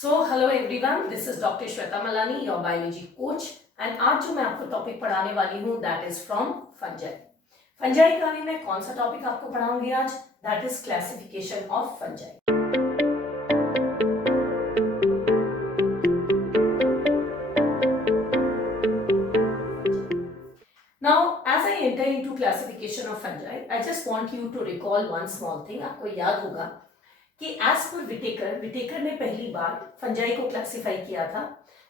So hello everyone, this is doctor Shweta Malani, your biology coach. And आज जो मैं आपको टॉपिक पढ़ाने वाली हूँ that is from fungi. Fungi का मैं कौन सा टॉपिक आपको पढ़ाऊंगी आज? That is classification of fungi. Now, as I enter into classification of fungi, I just want you to recall one small thing. आपको याद होगा कि एज पर विटेकर ने पहली बार फंजाई को क्लासिफाई किया था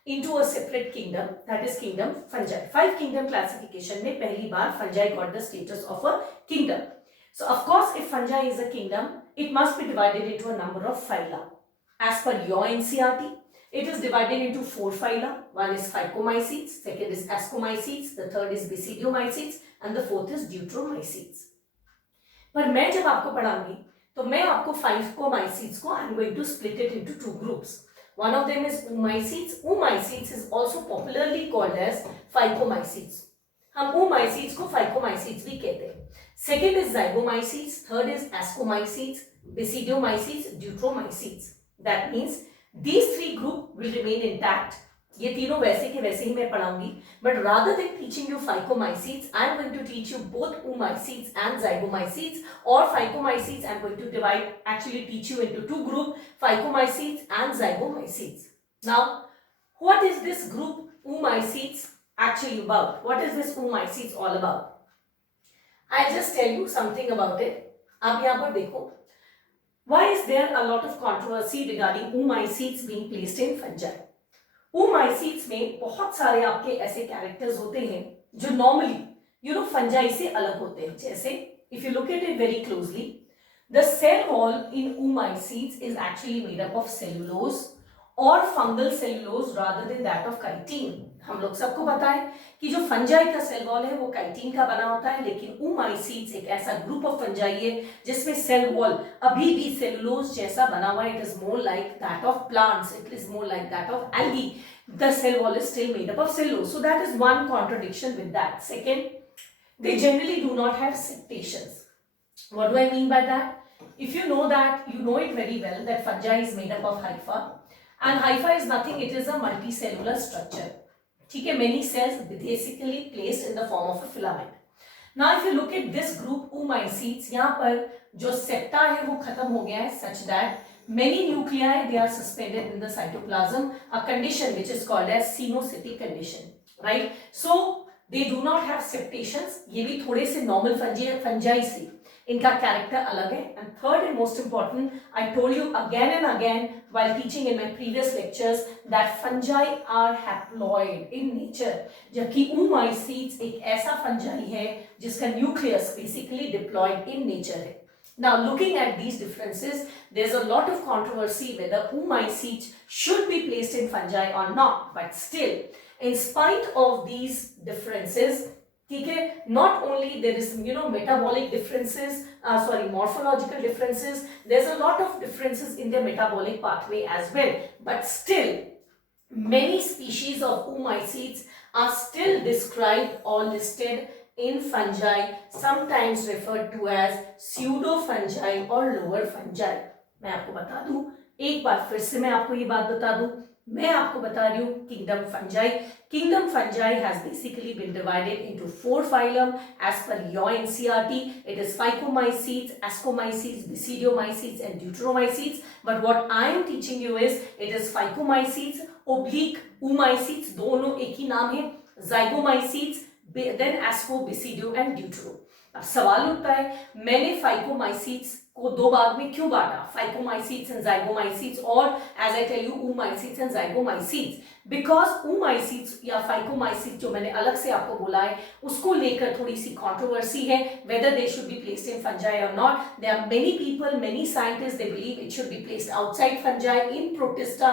into a separate kingdom, that is kingdom fungi. 5 kingdom classification में पहली बार fungi got the status of a kingdom. So of course if fungi is a kingdom, it must be divided into a number of phyla. As per your NCERT, it is divided into 4 phyla. One is Phycomycetes, second is Ascomycetes, the third is Basidiomycetes and the fourth is Deuteromycetes. पर मैं जब आपको पढ़ाऊंगी तो मैं आपको Phycomycetes को I'm going to split it into 2 groups. One of them is Oomycetes. Oomycetes is also popularly called as Phycomycetes. हम Oomycetes को Phycomycetes भी कहते हैं. Second is Zygomycetes, third is Ascomycetes, Basidiomycetes, Deuteromycetes. That means these 3 group will remain intact. ये तीनों वैसे के वैसे ही मैं पढ़ाऊंगी, but rather than teaching you Phycomycetes, I am going to teach you both Oomycetes and Zygomycetes, or Phycomycetes I am going to actually teach you into 2 groups, Phycomycetes and Zygomycetes. Now, what is this group Oomycetes actually about? What is this Oomycetes all about? I'll just tell you something about it. आप यहाँ पर देखो. Why is there a lot of controversy regarding Oomycetes being placed in fungi? Oomycetes में बहुत सारे आपके ऐसे characters होते हैं जो नॉर्मली फंजाई से अलग होते हैं. जैसे if you look at it very closely, the cell wall in Oomycetes is actually made up of cellulose और fungal cellulose rather than that of chitin. हम लोग सबको पता है कि जो फंजाई का सेल वॉल है वो काइटिन का बना होता है, लेकिन Oomycetes एक ऐसा ग्रुप ऑफ फंजाई है जिसमें सेल वॉल अभी भी सेलुलोज जैसा बना हुआ है. It is more like that of plants, it is more like that of algae. The cell wall is still made up of cellulose. So that is one contradiction with that. Second, they generally do not have septations. What do I mean by that? If you know that, you know it very well that fungi is made up of hypha. And hypha is nothing, it is a multicellular structure. ठीक है, many cells basically placed in the form of a filament. Now if you look at this group Oomycetes, यहाँ पर जो septa है वो खत्म हो गया है such that many nuclei they are suspended in the cytoplasm, a condition which is called as cenocytic condition, right? So they do not have septations. ये भी थोड़े से normal fungi से इनका कैरेक्टर अलग है. And third and most important, I told you again and again while teaching in my previous lectures that fungi are haploid in nature, जबकि Oomycetes एक ऐसा fungi है जिसका nucleus basically diploid in nature है. Now looking at these differences, there's a lot of controversy whether Oomycetes should be placed in fungi or not, but still in spite of these differences, ठीक है, not only there is metabolic differences, morphological differences, there's a lot of differences in their metabolic pathway as well, but still many species of Oomycetes are still described or listed in fungi, sometimes referred to as pseudofungi or lower fungi. मैं आपको बता दूं, एक बार फिर से मैं आपको ये बात बता दूं, मैं आपको बता रही हूँ kingdom fungi. Kingdom fungi has basically been divided into 4 phylum as per your NCERT. It is Phycomycetes, Ascomycetes, Basidiomycetes and Deuteromycetes. But what I am teaching you is it is Phycomycetes oblique Oomycetes, दोनों एक ही नाम है, Zygomycetes, then Asco, Basidio and Deutero. अब सवाल उठता है, मैंने Phycomycetes को 2 भाग में क्यों बांटा, Phycomycetes and Zygomycetes, और as I tell you Oomycetes and Zygomycetes, because Oomycetes या Phycomycetes जो मैंने अलग से आपको बोला है उसको लेकर थोड़ी सी कंट्रोवर्सी है whether they should be placed in fungi or not. There are many people, many scientists, they believe it should be placed outside fungi in Protista,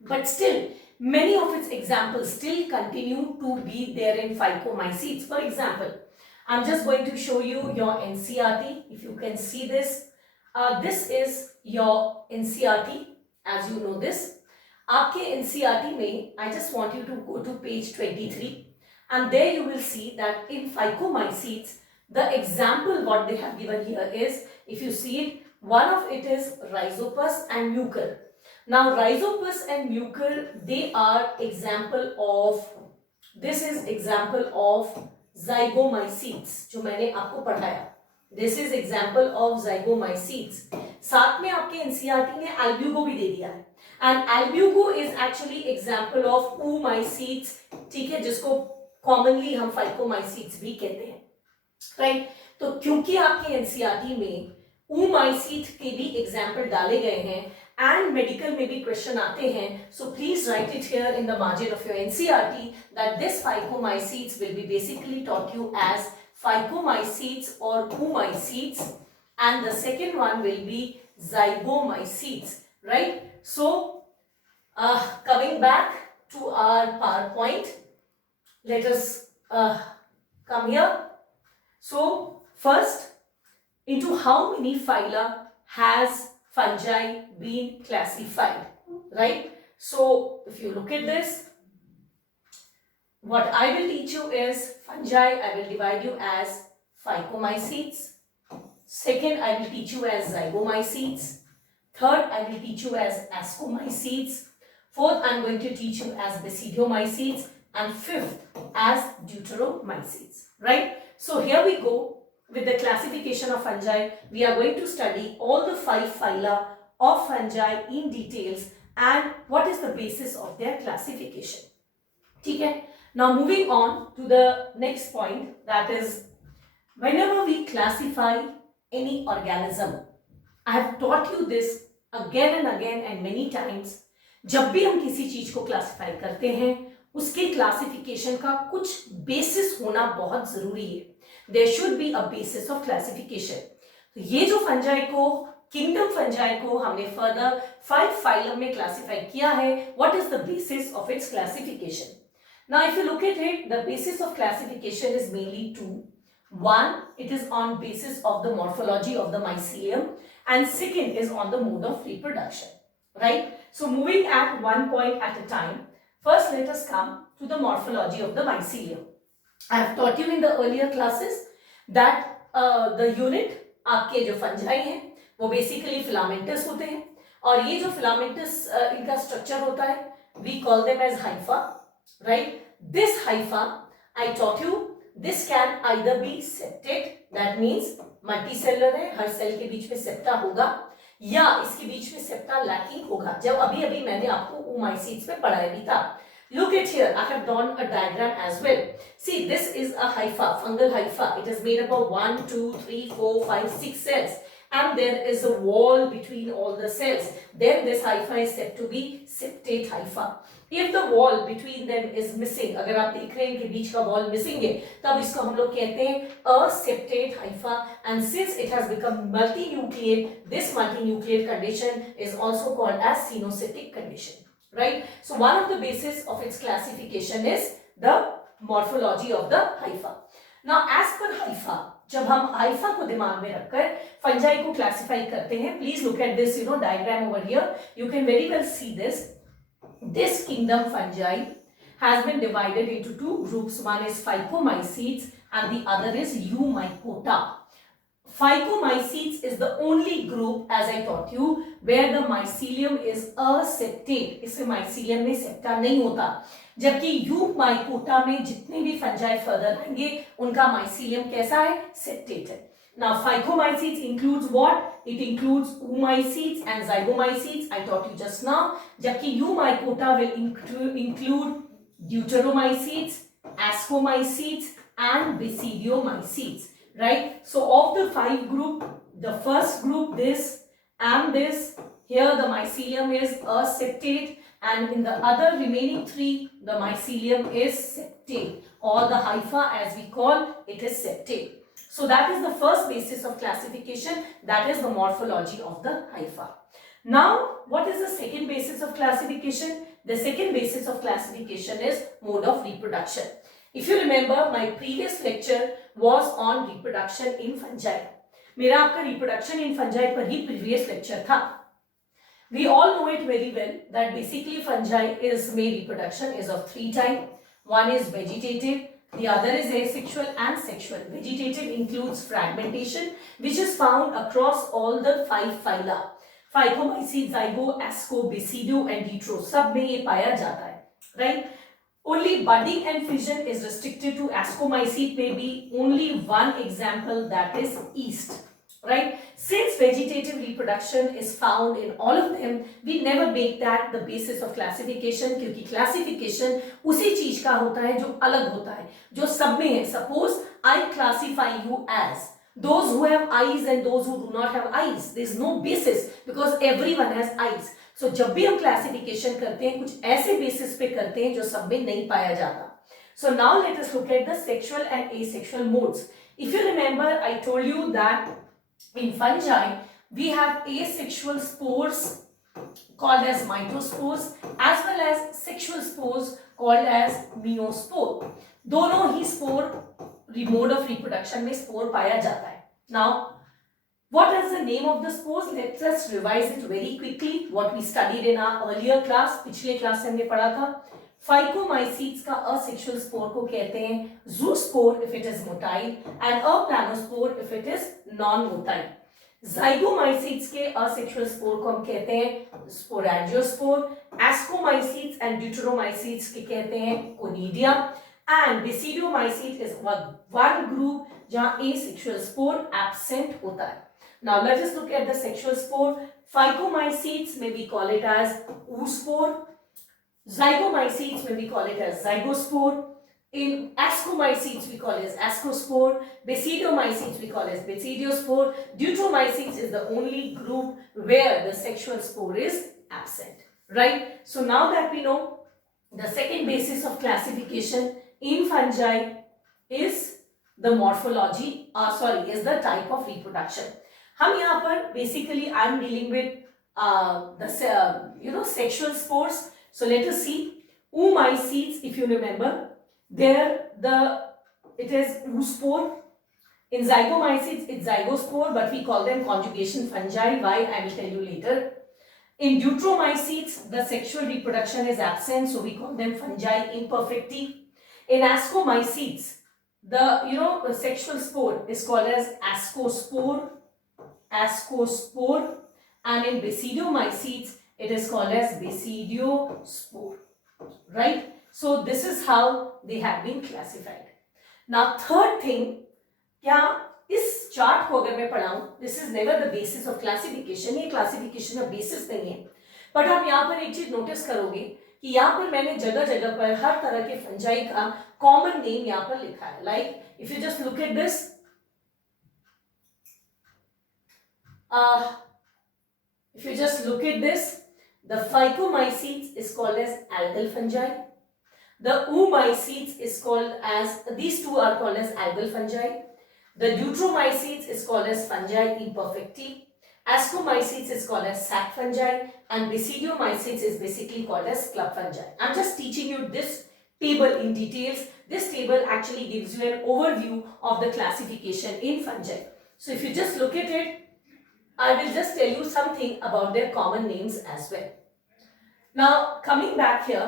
but still many of its examples still continue to be there in Phycomycetes. For example, I'm just going to show you your NCERT. If you can see this, this is your NCERT. As you know this, आपके NCERT में I just want you to go to page 23, and there you will see that in Phycomycetes the example what they have given here is, if you see it, one of it is Rhizopus and Mucor. Now Rhizopus and Mucor, they are example of, this is example of zygomycetes जो मैंने आपको पढ़ाया. This is example of zygomycetes. साथ में आपके NCERT ने albugo भी दे दिया है. And albugo is actually example of oomycetes, ठीक है, जिसको commonly हम phycomycetes भी कहते हैं, right? तो क्योंकि आपके एनसीईआरटी में ओमाइसीट के भी एग्जाम्पल डाले गए हैं एंड मेडिकल में भी क्वेश्चन आते हैं, so please write it here in the margin of your NCERT that this phycomycetes will be basically taught you as phycomycetes और oomycetes and the second one will be zygomacetes, right? So coming back to our PowerPoint, let us come here. So first, into how many phyla has fungi been classified, right? So if you look at this, what I will teach you is fungi. I will divide you as phycomycetes. Second, I will teach you as zygomycetes. Third, I will teach you as ascomycetes. Fourth, I am going to teach you as basidiomycetes. And fifth, as deuteromycetes, right? So here we go with the classification of fungi. We are going to study all the 5 phyla of fungi in details and what is the basis of their classification. Okay? Now moving on to the next point, that is whenever we classify any organism, I have taught you this again and again and many times. जब भी हम किसी चीज को classify करते हैं उसके classification का कुछ बेसिस होना बहुत जरूरी है. There should be a basis of classification. तो ये जो फंजाई को, किंगडम फंजाई को हमने फर्दर 5 फाइलम में क्लासिफाई किया है. What is the basis of its classification? Now if you look at it, the basis of classification is mainly two. One, it is on basis of the morphology of the mycelium, and second is on the mode of reproduction, right? So moving at one point at a time, first let us come to the morphology of the mycelium. I have taught you in the earlier classes that the unit आपके जो fungi हैं वो basically filamentous होते हैं, और ये जो filamentous इनका structure होता है we call them as hypha, right? This hypha I taught you, this can either be septate, that means multicellular है, हर सेल के बीच में सेप्टा होगा, या इसके बीच में सेप्टा लैकिंग होगा, जब अभी मैंने आपको ओमाइसीट्स में पढ़ाया भी था. Look at here, I have drawn a diagram as well. See, this is a hypha, fungal hypha. It is made up of 1, 2, 3, 4, 5, 6 cells. And there is a wall between all the cells. Then this hypha is said to be septate hypha. If the wall between them is missing, अगर आप देख रहे हैं कि बीच का wall missing है, तब इसको हम लोग कहते हैं aseptate hypha. And since it has become multinucleate, this multinucleate condition is also called as cenocytic condition. Right? So one of the basis of its classification is the morphology of the hypha. Now as per hypha, जब हम hypha को दिमाग में रखकर fungi को classify करते हैं, please look at this, diagram over here. You can very well see this. This kingdom fungi has been divided into 2 groups. One is phycomycetes and the other is eumycota. Phycomycetes is the only group, as I taught you, where the mycelium is aseptate. इसमें mycelium में septa नहीं होता, जबकि eumycota में जितने भी fungi further आएंगे उनका mycelium कैसा है? Septate है. Now phycomycetes includes what? It includes oomycetes and zygomycetes. I taught you just now. जबकि eumycota will include deuteromycetes, ascomycetes and basidiomycetes. Right? So of the 5 group, the first group, this and this, here the mycelium is aseptate, and in the other remaining 3, the mycelium is septate, or the hypha as we call it is septate. So that is the first basis of classification, that is the morphology of the hypha. Now what is the second basis of classification? The second basis of classification is mode of reproduction. If you remember, my previous lecture was on reproduction in fungi. मेरा आपका reproduction in fungi पर ही previous lecture था. We all know it very well that basically fungi is made reproduction is of 3 types. One is vegetative, the other is asexual and sexual. Vegetative includes fragmentation, which is found across all the 5 phyla. Phycomycete, zygo, asco, basidio and deutero सब में ये पाया जाता है, right. Only budding and fission is restricted to ascomycete, may be only one example, that is yeast, right. Since vegetative reproduction is found in all of them, we never make that the basis of classification, क्योंकि classification उसी चीज का होता है जो अलग होता है, जो सब में है. Suppose I classify you as those who have eyes and those who do not have eyes. There is no basis because everyone has eyes. So जब भी हम क्लासिफिकेशन करते हैं कुछ ऐसे बेसिस पे करते हैं जो सब में नहीं पाया जाता. So now let us look at the sexual and asexual modes. If you remember, I told you that in fungi we have asexual spores called as mitospores as well as sexual spores called as meiospore. दोनों ही spore mode of reproduction में spore पाया जाता है. Now what is the name of the spores? Let us revise it very quickly. What we studied in our earlier class, पिछले class से हमने पढ़ा था. फाइकोमाइसीट्स का असेक्सुअल स्पोर को कहते हैं zoospore if it is motile and अप्लानोस्पोर if it is non-motile. जाइगोमाइसीट्स के असेक्सुअल स्पोर को हम कहते हैं स्पोरेंजियोस्पोर. एस्कोमाइसीट्स एंड ड्यूटेरोमाइसीट्स के कहते हैं conidia. And basidiomycete is one group जहां asexual spore absent होता है. Now let us look at the sexual spore. Phycomycetes may we call it as oospore. Zygomycetes may we call it as zygospore. In ascomycetes we call it as ascospore. Basidiomycetes we call it as basidiospore. Deuteromycetes is the only group where the sexual spore is absent. Right? So now that we know the second basis of classification in fungi is the morphology, is the type of reproduction. हम यहाँ पर basically I am dealing with the sexual spores. So let us see. Oomycetes, if you remember, there it is oospore. In zygomycetes it's zygospore, but we call them conjugation fungi. Why? I will tell you later. In deuteromycetes the sexual reproduction is absent, so we call them fungi imperfecti. In ascomycetes the sexual spore is called as ascospore, and in basidiomycetes it is called as basidiospore, right. So this is how they have been classified. Now third thing, क्या इस chart को अगर मैं पढ़ाऊं, this is never the basis of classification, ये classification का basis नहीं है, बट आप यहाँ पर एक चीज नोटिस करोगे कि यहाँ पर मैंने जगह जगह पर हर तरह के फंजाई का कॉमन नेम यहाँ पर लिखा है. Like if you just look at this, if you just look at this, the Phycomycetes is called as algal fungi. The Oomycetes is called as, these two are called as algal fungi. The Deuteromycetes is called as fungi imperfecti. Ascomycetes is called as sac fungi, and Basidiomycetes is basically called as club fungi. I'm just teaching you this table in details. This table actually gives you an overview of the classification in fungi. So if you just look at it, I will just tell you something about their common names as well. Now coming back here,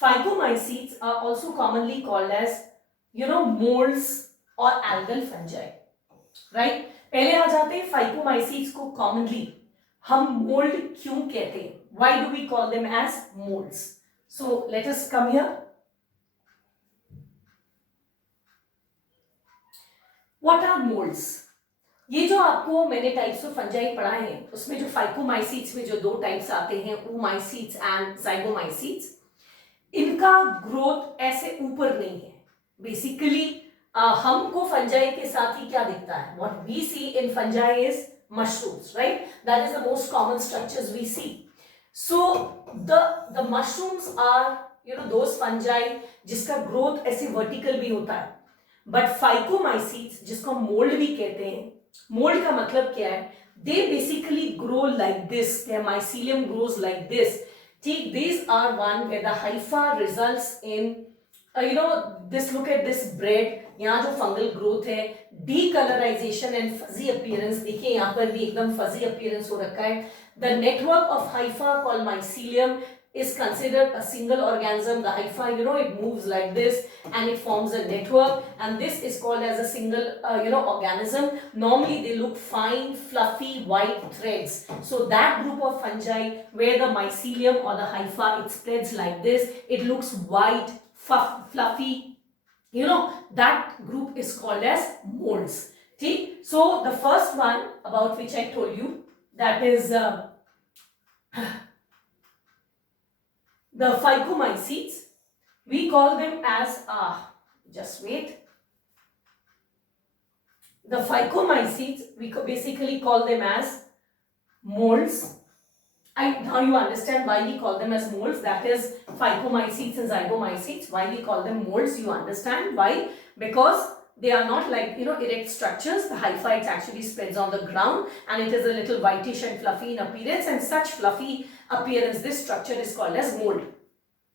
Phycomycetes are also commonly called as molds or algal fungi, right. पहले आ जाते हैं phycomycetes को commonly हम mould क्यों कहते हैं, why do we call them as moulds. So let us come here. What are moulds? ये जो आपको मैंने टाइप्स ऑफ फंजाई पढ़ाए हैं उसमें जो फाइकोमाइसीट्स में जो दो टाइप्स आते हैं, ओमाइसीट्स एंड जाइगोमाइसीट्स, इनका ग्रोथ ऐसे ऊपर नहीं है. बेसिकली हमको फंजाई के साथ ही क्या दिखता है, what we see in fungi is mushrooms, right. That is the most common structures we see. So the mushrooms are those fungi जिसका ग्रोथ ऐसे वर्टिकल भी होता है. बट फाइकोमाइसीट्स जिसको मोल्ड भी कहते हैं, मोल्ड का मतलब क्या है, they basically grow like this, their mycelium grows like this. ठीक, these are one where the hypha results in this, look at this bread, यहाँ जो फंगल ग्रोथ है, डीकलराइजेशन एंड फजी अपीयरेंस, देखिए यहाँ पर भी एकदम फजी अपीयरेंस हो रखा है. The network of Haifa called mycelium is considered a single organism. The hypha, it moves like this and it forms a network, and this is called as a single, organism. Normally they look fine, fluffy, white threads. So that group of fungi where the mycelium or the hypha, it spreads like this, it looks white, fluffy, that group is called as molds. Okay? So the first one about which I told you, that is the phycomycetes. We call them as, just wait. The phycomycetes, we basically call them as molds. Now you understand why we call them as molds. That is phycomycetes and zygomycetes. Why we call them molds, you understand why? Because they are not like, erect structures. The hypha, it actually spreads on the ground and it is a little whitish and fluffy in appearance, and such fluffy appearance, this structure is called as mold.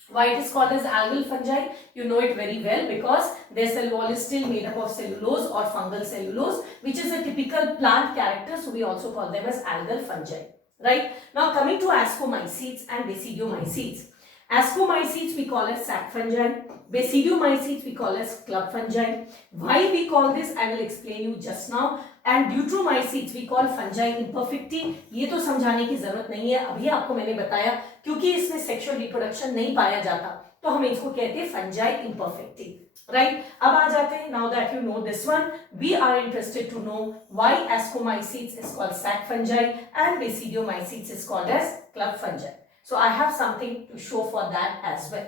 Why it is called as algal fungi? You know it very well because their cell wall is still made up of cellulose or fungal cellulose, which is a typical plant character. So we also call them as algal fungi. Right? Now coming to ascomycetes and basidiomycetes. Ascomycetes we call as sac fungi. Basidiomycetes we call as club fungi. Why we call this, I will explain you just now. And deuteromycetes we call fungi imperfecti. ये तो समझाने की जरूरत नहीं है, अभी आपको मैंने बताया, क्योंकि इसमें सेक्सुअल रिप्रोडक्शन नहीं पाया जाता तो हम इसको कहते हैं fungi imperfecti. Right? अब आ जाते हैं, now that you know this one, we are interested to know why ascomycetes is called sac fungi and basidiomycetes is called as club fungi. So I have something to show for that as well.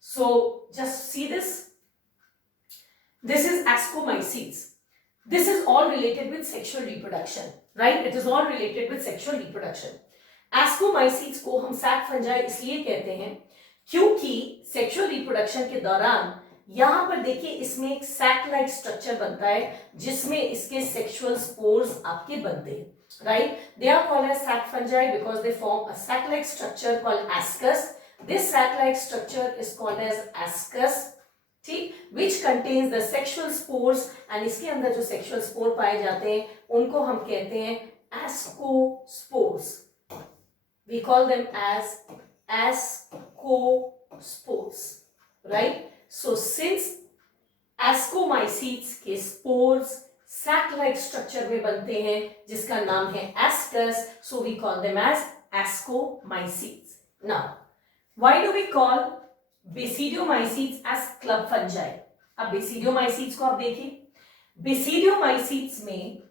So just see this. This is ascomycetes. This is all related with sexual reproduction, right? It is all related with sexual reproduction. Ascomycetes को हम sac fungi इसलिए कहते हैं क्योंकि sexual reproduction के दौरान यहाँ पर देखिए इसमें एक sac like स्ट्रक्चर बनता है जिसमें इसके सेक्सुअल स्पोर्स आपके बनते हैं, right? They are called as sac fungi because they form a sac like structure called ascus. This sac like structure is called as ascus, ठीक, which contains the sexual spores, and इसके अंदर जो sexual spore पाए जाते हैं उनको हम कहते हैं ascospores. We call them as ascospores, right? So since ascomycetes के spores sac like structure में बनते हैं जिसका नाम है ascus, so we call them as ascomycetes. Now why do we call basidiomycetes as club fungi? अब बेसिडियोमाइसीट्स को आप देखिए, बेसिडियोमाइसीट्स में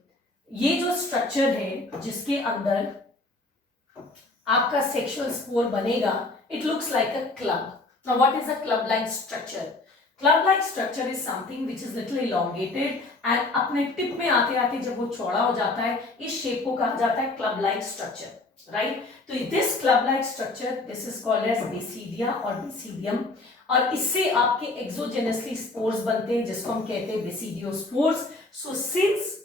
ये जो स्ट्रक्चर है जिसके अंदर आपका सेक्सुअल स्पोर बनेगा, it looks like a club. Now what is a club like structure? Club like structure is something which is little elongated and अपने टिप में आते आते जब वो चौड़ा हो जाता है, इस शेप को कहा जाता है क्लब लाइक स्ट्रक्चर, राइट? तो this club like structure, this is called as basidia और बेसिडियम, और इससे आपके एक्सोजेनसली स्पोर्स बनते हैं जिसको हम कहते हैं बेसिडियोस्पोर्स. सो सिंस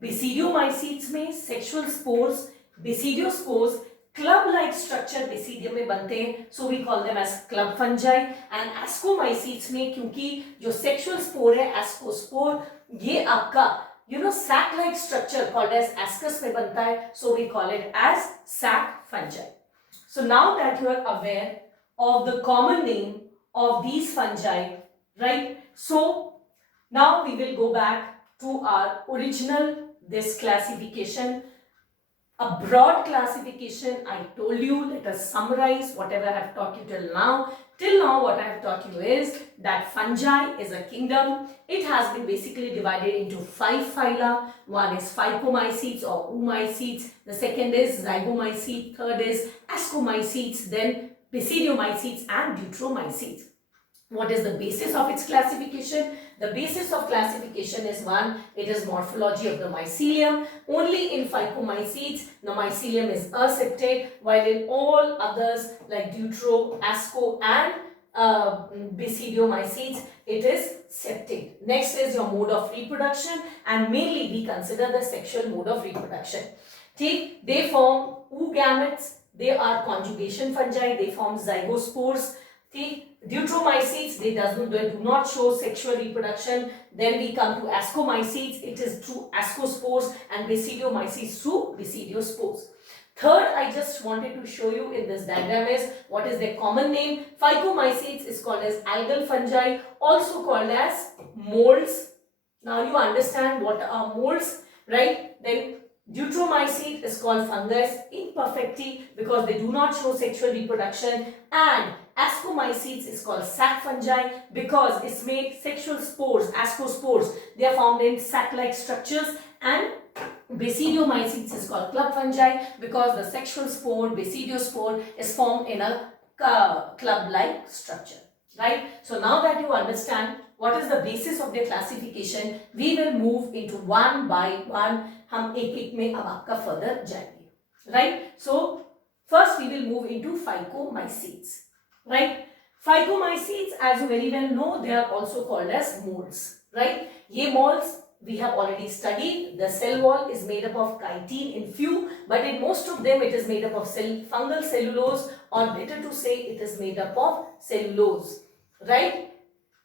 बेसिडियोमाइसीट्स में sexual spores, basidiospores club like structure basidium में बनते हैं, so we call them as club fungi. And ascomycetes में क्योंकि जो सेक्सुअल स्पोर है एस्कोस्पोर, ये आपका sac like structure called as ascus में बनता है, so we call it as sac fungi. So now that you are aware of the common name of these fungi, right? So now we will go back to our original this classification, a broad classification. I told you, let us summarize whatever I have taught you till now. Till now what I have taught you is that fungi is a kingdom. It has been basically divided into 5 phyla. One is phycomycetes or oomycetes. The second is zygomycetes. Third is ascomycetes. Then basidiomycetes and deuteromycetes. What is the basis of its classification? The basis of classification is one, it is morphology of the mycelium. Only in phycomycetes the mycelium is aseptate, while in all others like deutero, asco and basidiomycetes it is septate. Next is your mode of reproduction, and mainly we consider the sexual mode of reproduction. They form oogametes, they are conjugation fungi, they form zygospores. Deuteromycetes, they do not show sexual reproduction. Then we come to ascomycetes, it is through ascospores, and basidiomycetes through basidiospores. Third, I just wanted to show you in this diagram is what is their common name. Phycomycetes is called as algal fungi, also called as molds. Now you understand what are molds, right? Then Deuteromycete is called fungus imperfecti because they do not show sexual reproduction, and Ascomycetes is called sac fungi because it's made sexual spores, ascospores. They are formed in sac-like structures, and Basidiomycetes is called club fungi because the sexual spore, basidiospore, is formed in a club-like structure, right? So now that you understand what is the basis of their classification, we will move into one by one. हम एक एक में अब आपका further जाएंगे, right? So first we will move into Phycomycetes, right? Phycomycetes, as you very well know, they are also called as molds, right? ये molds we have already studied. The cell wall is made up of chitin in few, but in most of them it is made up of fungal cellulose, or better to say it is made up of cellulose, right?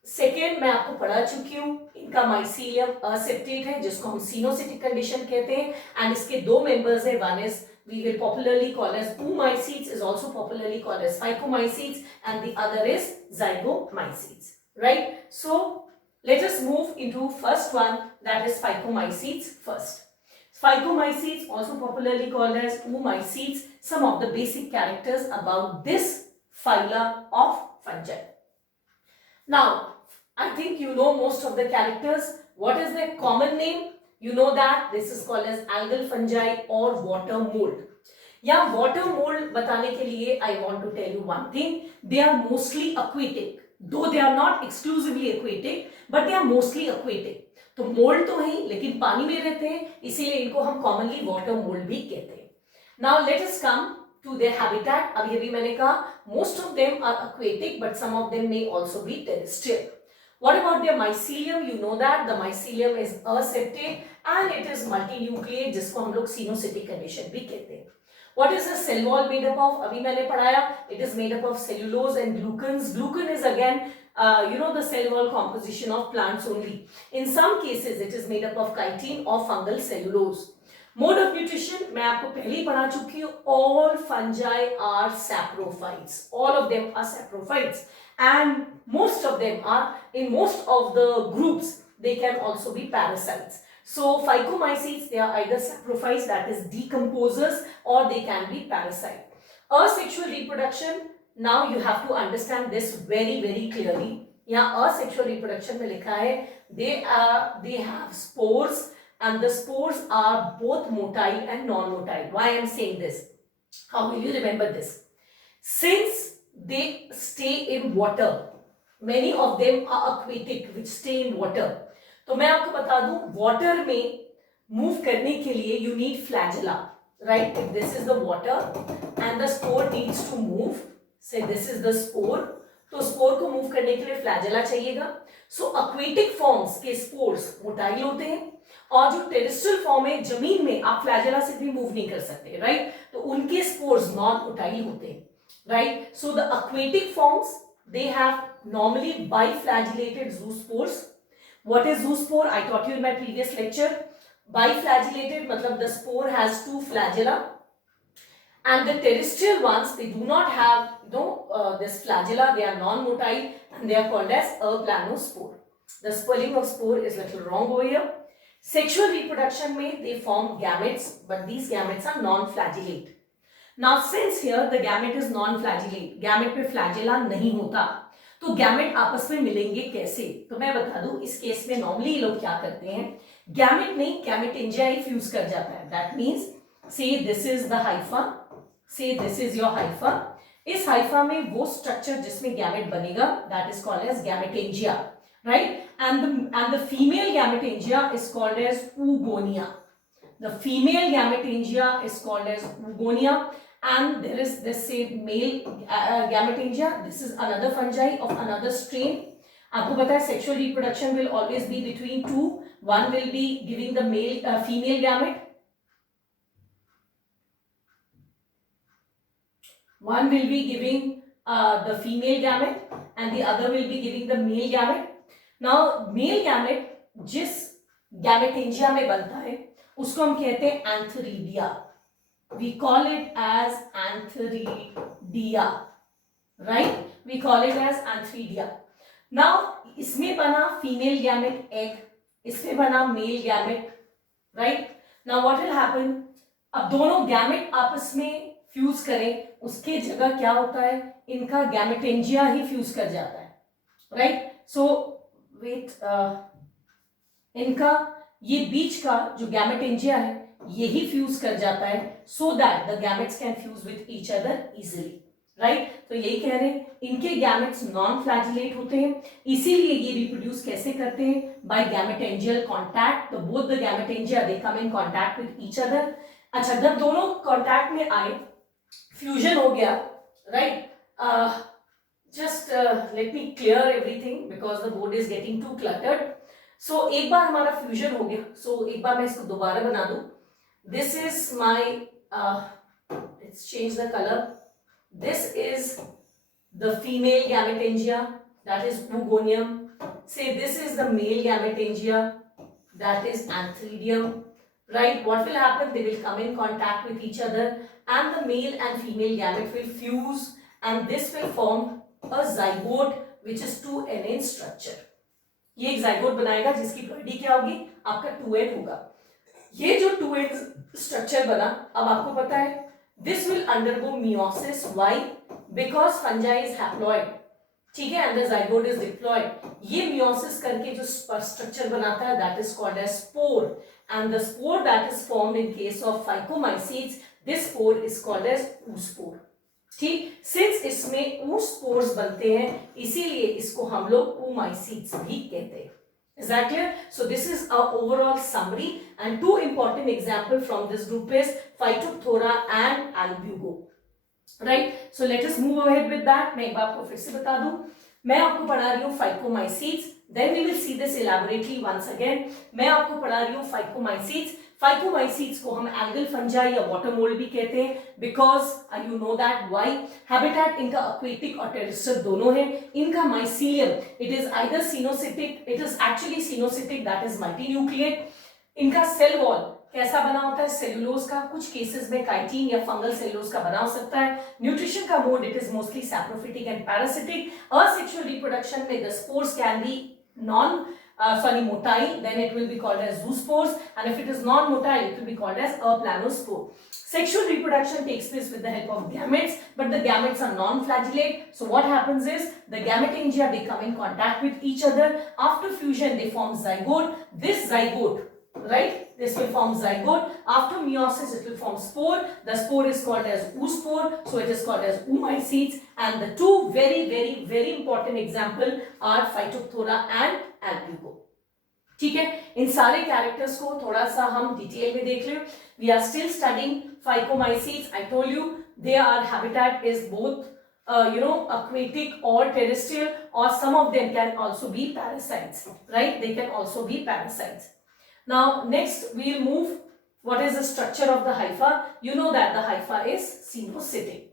Second मैं आपको पढ़ा चुकी हूँ, इनका mycelium असेप्टेट है जिसको हम सिनोसिटिक condition कहते हैं, एंड इसके दो मेंबर्स है. One is we will popularly call as oomycetes, is also popularly called as phycomycetes, and the other is zygomycetes, right? So let us move into first one, that is Phycomycetes first. Phycomycetes, also popularly called as oomycetes. Some of the basic characters about this phyla of fungi. Now I think you know most of the characters. What is their common name? You know that this is called as algal fungi or water mold. या water mold बताने के लिए I want to tell you one thing. They are mostly aquatic, though they are not exclusively aquatic, but they are mostly aquatic. तो mold तो है लेकिन पानी में रहते हैं, इसीलिए इनको हम commonly water mold भी कहते हैं. Now let us come to their habitat. अभी मैंने कहा most of them are aquatic, but some of them may also be terrestrial. What about their mycelium? You know that the mycelium is aseptate and it is multinucleate, जिसको हम लोग सिनोसिटिक condition भी कहते हैं. What is the cell wall made up of? अभी मैंने पढ़ाया. It is made up of cellulose and glucans. Glucan is again the cell wall composition of plants only. In some cases it is made up of chitin or fungal cellulose. Mode of nutrition मैं आपको पहले ही पढ़ा चुकी हूँ. All fungi are saprophytes. All of them are saprophytes. And most of them are, in most of the groups, they can also be parasites. So Phycomycetes, they are either saprophytes, that is decomposers, or they can be parasite. Asexual reproduction, now you have to understand this very very clearly. यहाँ asexual reproduction में लिखा है they have spores, and the spores are both motile and non-motile. Why I am saying this? How will you remember this? Since they stay in water, many of them are aquatic which stay in water. तो मैं आपको बता दूं, water में move करने के लिए you need flagella, right? If this is the water and the spore needs to move, say this is the spore, तो spore को move करने के लिए flagella चाहिएगा. So aquatic forms के spores मोटाइल होते हैं, और जो terrestrial form है जमीन में आप flagella से भी move नहीं कर सकते, right? तो उनके spores non मोटाइल होते हैं, right? So the aquatic forms, they have normally biflagellated zoospores. What is zoospore? I taught you in my previous lecture. Biflagellated matlab the spore has two flagella, and the terrestrial ones, they do not have this flagella. They are non-motile and they are called as aplanospore. The spelling of spore is little wrong over here. Sexual reproduction में they form gametes, but these gametes are non-flagellate. Now since here the gamete is non-flagellate, gamete पे flagella नहीं होता, तो gamete आपस में मिलेंगे कैसे? तो मैं बता दूं, इस केस में नॉर्मली लोग क्या करते हैं, गैमेट नहीं गैमेटेंजिया ही फ्यूज कर जाता है. That means see this is the hypha, see this is your hypha. इस हाइफा में वो स्ट्रक्चर जिसमें गैमेट बनेगा, that is called as gametangia, right? And the female gametangia is called as oogonia. The female gamatengia is called as oogonia. And there is this say male gamatengia. This is another fungi of another strain. आपको पता है sexual reproduction will always be between two. One will be giving the female gamete. One will be giving the female gamete, and the other will be giving the male gamete. Now male gamete जिस gamatengia में बनता है उसको हम कहते हैं antheridia. we call it as antheridia, right? We call it as antheridia. Now इसमें बना female gamete egg, इसमें बना male gamete, right? Now what will happen? अब दोनों गैमेट आपस में फ्यूज करें, उसके जगह क्या होता है, इनका गैमेटेंजिया ही फ्यूज कर जाता है, राइट? सो वेट, इनका ये बीच का जो गैमेटेंजिया है यही फ्यूज कर जाता है, so that the gametes can fuse with each other easily, right? तो यही कह रहे हैं, इनके गैमेट्स नॉन फ्लैजिलेट होते हैं, इसीलिए ये रिप्रोड्यूस कैसे करते हैं, बाय गैमेटेंजियल कांटेक्ट. तो both the gametangia they come in contact with each other. अच्छा, जब दोनों कांटेक्ट में आए, फ्यूजन हो गया, right? Just let me clear everything because the board is getting too cluttered. So एक बार हमारा फ्यूजन हो गया, सो एक बार मैं इसको दोबारा बना दूं. This is my, let's change the colour. This is the female gametangia, that is oogonium. Say this is the male gametangia, that is antheridium, right? What will happen? They will come in contact with each other and the male and female gamete will fuse and this will form a zygote which is 2n in structure. ये एक zygote बनाएगा जिसकी property क्या होगी, आपका 2n होगा. ये जो 2n स्ट्रक्चर बना, अब आपको पता है this will undergo meiosis. Why? Because fungi is haploid, ठीक है, and the zygote is diploid. ये meiosis करके जो structure बनाता है, that is called as spore, and the spore that is formed in case of phycomycetes, this spore is called as oospore. ठीक, since इसमें oospores बनते हैं, इसीलिए इसको हम लोग oomycetes भी कहते हैं. Is that clear? So this is our overall summary, and two important examples from this group is Phytophthora and Albugo. Right? So let us move ahead with that. मैं एक बार आपको फिर से बता दूं, मैं आपको पढ़ा रही हूँ Phycomycetes. Then we will see this elaborately once again. मैं आपको पढ़ा रही हूँ Phycomycetes. Phycomycetes को हम algal fungi या water mold भी कहते हैं, because you know that why? Habitat इनका aquatic और terrestrial दोनों है. इनका mycelium, it is either cenocytic, it is actually cenocytic, that is multinucleate. इनका cell wall कैसा बना होता है, सेलुलोज का, कुछ केसेस में काइटिन या फंगल सेलुलोज का बना हो सकता है. न्यूट्रिशन का mode, it is mostly saprophytic and parasitic. Asexual reproduction में the spores can be motile, then it will be called as zoospores, and if it is non-motile, it will be called as aplanospore. Sexual reproduction takes place with the help of gametes, but the gametes are non-flagellate. So what happens is the gametangia, they come in contact with each other. After fusion, they form zygote. This zygote, right? This will form zygote. After meiosis, it will form spore. The spore is called as oospore. So it is called as oomycetes. And the two very important example are Phytophthora and Albugo. ठीक है, इन सारे characters को थोड़ा सा हम detail में देख लें. We are still studying Phycomycetes. I told you their habitat is both aquatic or terrestrial, or some of them can also be parasites, right? They can also be parasites. Now next we'll move, what is the structure of the hypha? You know that the hypha is cenocytic.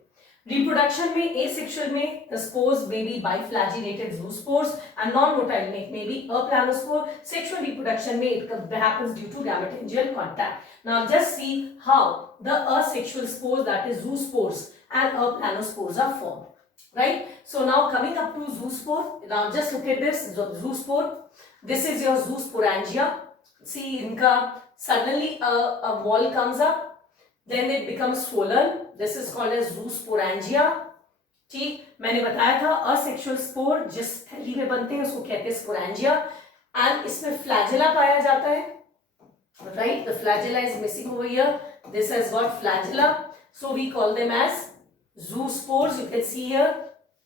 Reproduction में asexual में the spores may be biflagellated zoospores, and non-motile में may be aplanospore. Sexual reproduction में it happens due to gametangial contact. Now just see how the asexual spores, that is zoospores and aplanospores, are formed. Right? So now coming up to zoospore, now just look at this zoospore. This is your zoosporangia. See, inka suddenly a wall comes up, then it becomes swollen. This is called as zoosporangia. ठीक, मैंने बताया था asexual spore जिस थैली में बनते हैं उसको कहते हैं स्पोरेंजिया, एंड इसमें फ्लैजेला पाया जाता है, right? The flagella is missing over here. This has got flagella, so we call them as zoospores. You can see here.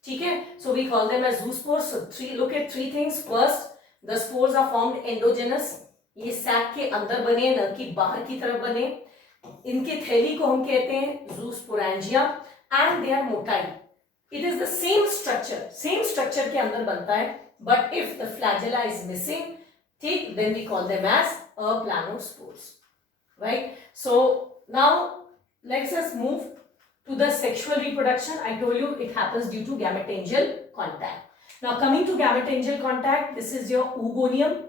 ठीक है, so we call them as zoospores. So look at three things. First, the spores are formed endogenous. ये sac के अंदर बने, न कि बाहर की तरफ बने. इनके थैली को हम कहते हैं zoosporangia, and they are motile. It is the same structure के अंदर बनता है, but if the flagella is missing, ठीक, then we call them as aplanospores, right? So now let's us move to the sexual reproduction. I told you it happens due to gametangial contact. Now coming to gametangial contact, this is your oogonium,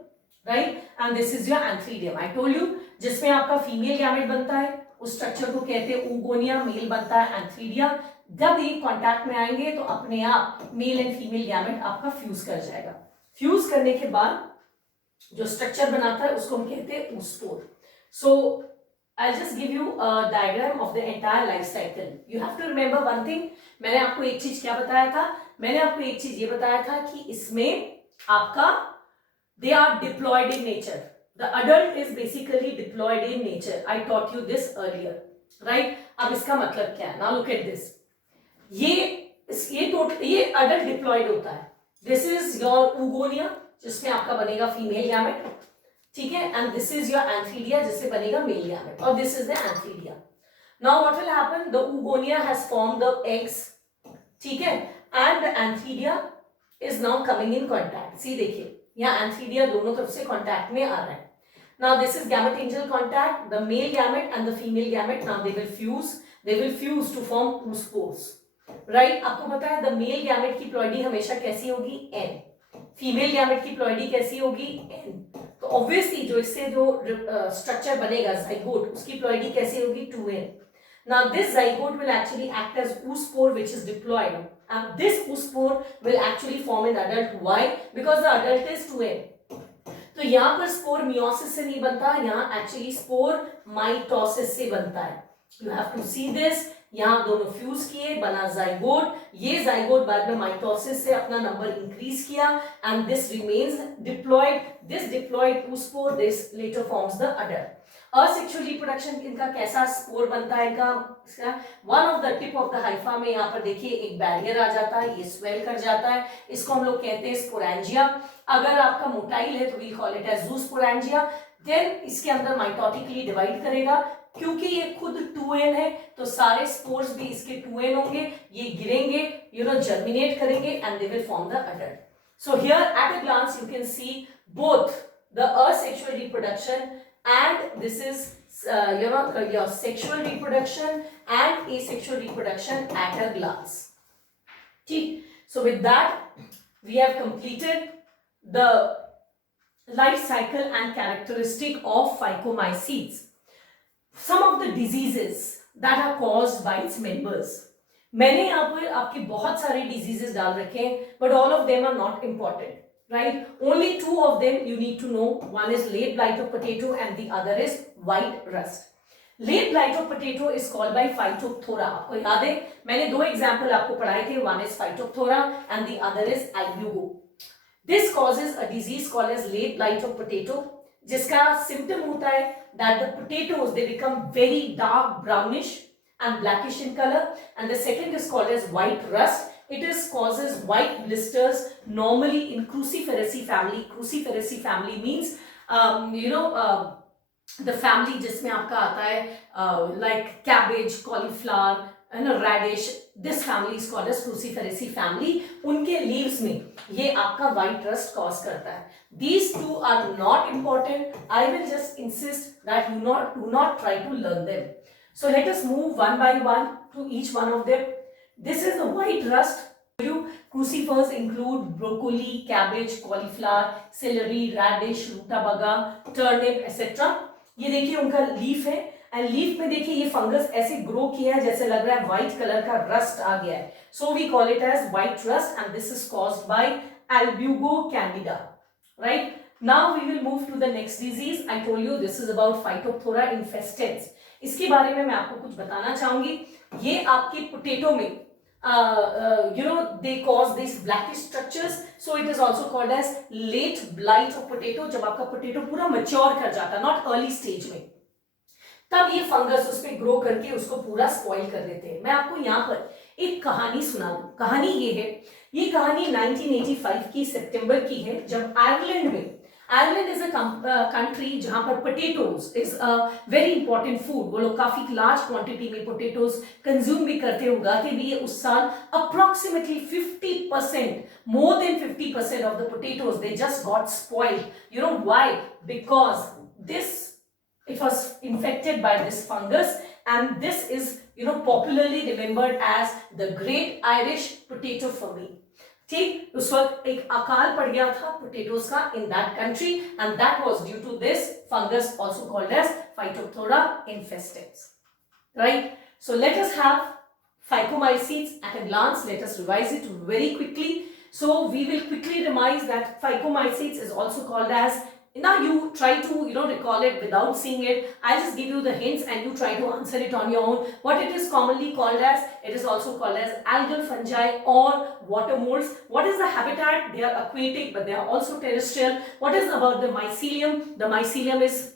right? And this is your antheridium. I told you जिसमें आपका female gamete बनता है उस structure को कहते हैं oogonia, mail बनता है एंथीडिया। जब ये कांटेक्ट में आएंगे तो अपने आप मेल एंड फीमेल गैमेट आपका फ्यूज कर जाएगा। फ्यूज करने के बाद जो स्ट्रक्चर बनाता है उसको हम कहते हैं oospore। So I'll just give you a diagram of the entire life cycle. You have to remember one thing. मैंने आपको एक चीज क्या बताया था? मैंने आपको एक चीज ये बताया था कि इसमें आपका they are diploid in nature. The adult is basically diploid in nature. I taught you this earlier, right? अब इसका मतलब क्या है? Now look at this. ये adult diploid होता है. This is your oogonia, जिसमें आपका बनेगा फीमेल गैमेट, ठीक है, and this is your antheridia जिससे बनेगा मेल गैमेट, और this is the antheridia. Now what will happen, the oogonia has formed the eggs, ठीक है, and the antheridia is now coming in contact. See देखिए यहाँ एंथीडिया दोनों तरफ से कांटेक्ट में आ रहा है। Now this is gametangial contact, the male gamete and the female gamete now they will fuse to form oospores, right. आपको पता है द मेल गैमेट की प्लॉइडी हमेशा कैसी होगी, n, फीमेल गैमेट की प्लॉइडी कैसी होगी, n। तो ऑब्वियसली जो इससे जो स्ट्रक्चर बनेगा zygote, उसकी प्लॉइडी कैसी होगी, 2n। Now this zygote will actually act as oospore which is diploid, and this oospore will actually form an adult. Why? Because the adult is 2n. तो यहाँ पर स्पोर मियोसिस से नहीं बनता, यहाँ एक्चुअली स्पोर माइटोसिस से बनता है। You have to see this. यहाँ दोनों फ्यूज किए, बना जाइगोट। ये जाइगोट बाद में माइटोसिस से अपना नंबर इंक्रीज किया and this remains diploid. This diploid oospore, this later forms the adult. Asexual reproduction इनका कैसा स्पोर बनता है, इनका one of the tip of the hypha में यहाँ पर देखिए एक बैरियर आ जाता है, ये स्वेल कर जाता है, इसको हम लोग कहते हैं स्पोरेंजिया। अगर आपका मोटाइल है तो we call it as zoosporangia. Then इसके अंदर माइटोटिकली डिवाइड करेगा, क्योंकि ये खुद 2n है तो सारे स्पोर्स भी इसके 2n होंगे, ये गिरेंगे, जर्मिनेट करेंगे and they will form the adult. So here at a glance you can see both the asexual reproduction and this is your sexual reproduction and asexual reproduction at a glance. ठीक, so with that we have completed the life cycle and characteristic of phycomycetes. Some of the diseases that are caused by its members. मैंने यहाँ पर आपके बहुत सारे diseases डाल रखे हैं, but all of them are not important, right? Only two of them you need to know. One is late blight of potato and the other is white rust. Late blight of potato is called by Phytophthora. आपको याद है मैंने दो example आपको पढ़ाए थे, one is Phytophthora and the other is albugo. This causes a disease called as late blight of potato, जिसका symptom होता है that the potatoes they become very dark brownish and blackish in color, and the second is called as white rust. It is causes white blisters normally in Cruciferaceae family. Cruciferaceae family means the family जिसमें आपका आता है like cabbage, cauliflower and radish. This family is called as Cruciferaceae family. उनके leaves में ये आपका white rust cause करता है. These two are not important. I will just insist that you do not try to learn them. So let us move one by one to each one of them. This is the white rust. Crucifers include broccoli, cabbage, cauliflower, celery, radish, rutabaga, turnip, etc. ये देखिए उनका leaf है and leaf में देखिए ये fungus ऐसे grow किया है जैसे लग रहा है व्हाइट कलर का रस्ट आ गया है. So we call it as white rust and this is caused by albugo candida. Right? Now we will move to the next disease. I told you this is about Phytophthora infestans. इसके बारे में मैं आपको कुछ बताना चाहूंगी. ये आपके पोटैटो में they cause these blackish structures, so it is also called as late blight of potato. जब आपका पोटैटो पूरा मैच्योर कर जाता है, नॉट अर्ली स्टेज में, तब ये फंगस उस पे ग्रो करके उसको पूरा स्पॉइल कर देते हैं. मैं आपको यहाँ पर एक कहानी सुना दूं. कहानी ये है, ये कहानी 1985 की सितंबर की है, जब आयरलैंड में, आयरलैंड इज अ कंट्री जहां पर potatoes is a very important food. वो लोग काफी लार्ज क्वांटिटी में पोटैटोज कंज्यूम भी करते, उगाते भी है. उस साल approximately 50%, more than 50% of the potatoes they just got spoiled. You know why? Because this it was infected by this fungus, and this is popularly remembered as the Great Irish Potato Famine. ठीक, उस वक्त एक अकाल पड़ गया था potatoes का in that country, and that was due to this fungus also called as Phytophthora infestans. right? So let us have phycomycetes at a glance. Let us revise it very quickly. So we will quickly revise that phycomycetes is also called as, now you try to recall it without seeing it. I'll just give you the hints and you try to answer it on your own. What it is commonly called as, it is also called as algal fungi or water molds. What is the habitat? They are aquatic but they are also terrestrial. What is about the mycelium? The mycelium is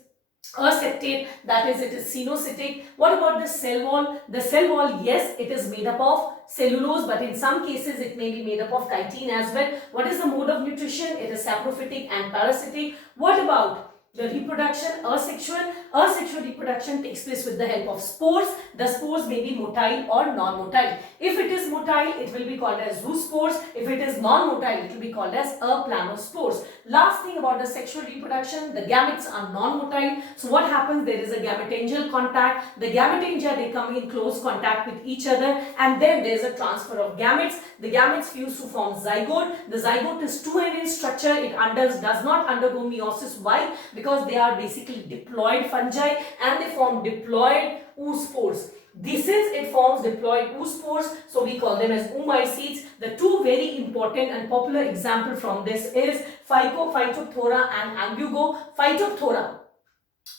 aseptate, that is, it is cenocytic. What about the cell wall? The cell wall, yes, it is made up of cellulose, but in some cases it may be made up of chitin as well. What is the mode of nutrition? It is saprophytic and parasitic. What about the reproduction? Asexual. Asexual reproduction takes place with the help of spores. The spores may be motile or non-motile. If it is motile, it will be called as zoospores. If it is non-motile, it will be called as aplanospores. Last thing about the sexual reproduction, the gametes are non-motile. So what happens? There is a gametangial contact. The gametangia, they come in close contact with each other, and then there is a transfer of gametes. The gametes fuse to form zygote. The zygote is two-end in structure. It does not undergo meiosis. Why? Because they are basically diploid fungi and they form diploid oospores. Since it forms diploid oospores, so we call them as oomycetes. The two very important and popular example from this is Phytophthora and Albugo. Phytophthora,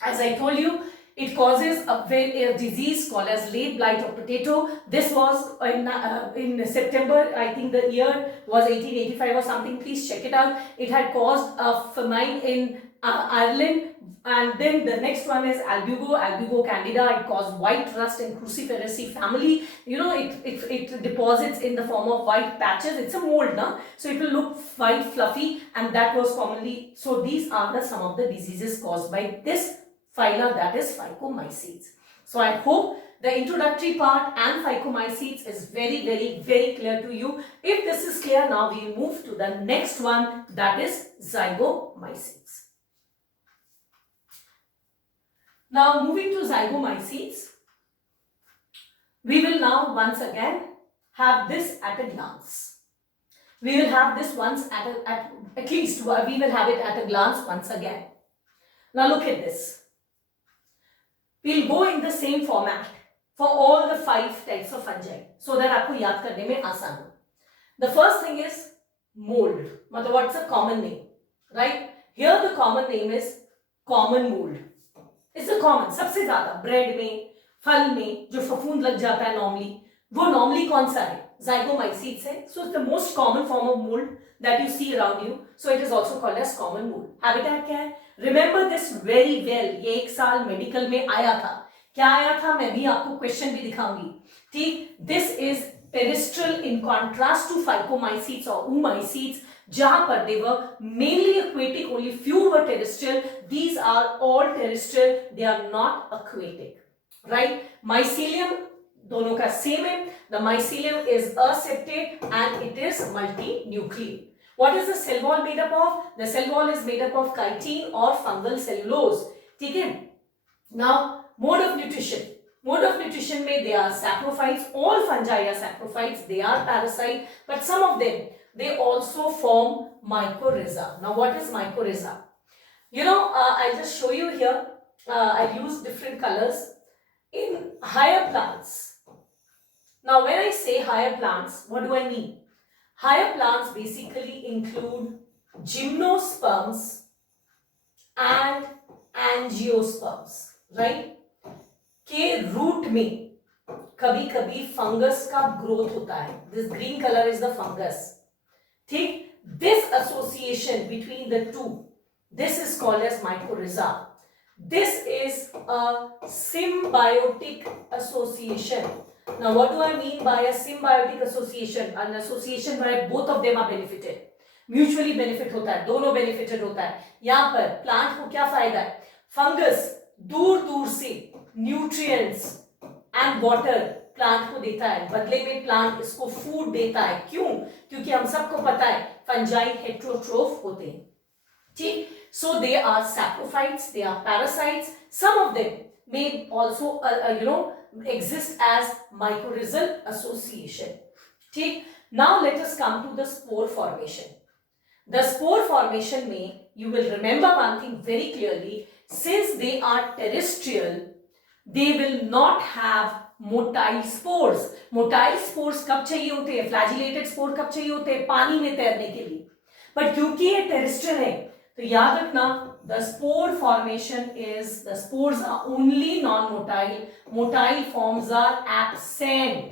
as I told you, it causes a disease called as late blight of potato. This was in September, I think the year was 1885 or something. Please check it out. It had caused a famine in Ireland. And then the next one is Albugo candida. It caused white rust in Cruciferaceae family. It deposits in the form of white patches. It's a mold now, so it will look white fluffy, and that was commonly. So these are some of the diseases caused by this phyla, that is phycomycetes. So I hope the introductory part and phycomycetes is very, very, very clear to you. If this is clear, now we move to the next one, that is zygomycetes. Now moving to zygomycetes, we will now once again have this at a glance. We will have this once at least we will have it at a glance once again. Now look at this. We'll go in the same format for all the 5 types of fungi so that आपको याद करने में आसान हो. The first thing is mold. मतलब what's the common name, right? Here the common name is common mold. It's the common, सबसे ज्यादा bread में, फल में जो फफूंद लग जाता है नॉर्मली, वो नॉर्मली कौन सा है? Zygomycetes है. So it's the most common form of mold that you see around you. So it is also called as common mold. Habitat क्या है? Remember this very well. ये एक साल मेडिकल में आया था. क्या आया था? मैं भी आपको क्वेश्चन भी दिखाऊंगी. ठीक? This is terrestrial in contrast to phycomycetes or oomycetes. जहां पर they were mainly aquatic, only few were terrestrial. These are all terrestrial, they are not aquatic, right? Mycelium दोनों का same है. The mycelium is aseptate and it is multinucleate. What is the cell wall made up of? The cell wall is made up of chitin or fungal cellulose. ठीक है? Now mode of nutrition. Mode of nutrition में they are saprophytes. All fungi are saprophytes. They are parasite, but some of them they also form mycorrhiza. Now what is mycorrhiza? I'll just show you here. I've used different colors in higher plants. Now when I say higher plants, what do I mean? Higher plants basically include gymnosperms and angiosperms, right? के root में कभी कभी fungus का growth होता है. This green color is the fungus. ठीक? This association between the two, this is called as mycorrhiza. This is a symbiotic association. Now what do I mean by a symbiotic association? An association where both of them are benefited. Mutually benefit होता है, दोनों benefited होता है. यहाँ पर plant को क्या फायदा है? फंगस दूर दूर से न्यूट्रिएंट्स एंड वाटर प्लांट को देता है, बदले में प्लांट इसको फूड देता है. क्यों? क्योंकि हम सबको पता है फंजाई हेट्रोट्रोफ होते हैं. ठीक? So they are saprophytes, they are parasites. Some of them may also exist as mycorrhizal association. ठीक? Now let us come to the spore formation. The spore formation may, you will remember one thing very clearly, since they are terrestrial, they will not have motile spores. Motile spores कब चाहिए होते हैं, flagellated spore कब चाहिए होते हैं, पानी में तैरने के लिए। पर क्योंकि ये टेरेस्ट्रियल है तो याद रखना, the spore formation is, the spores are only non motile, motile forms are absent,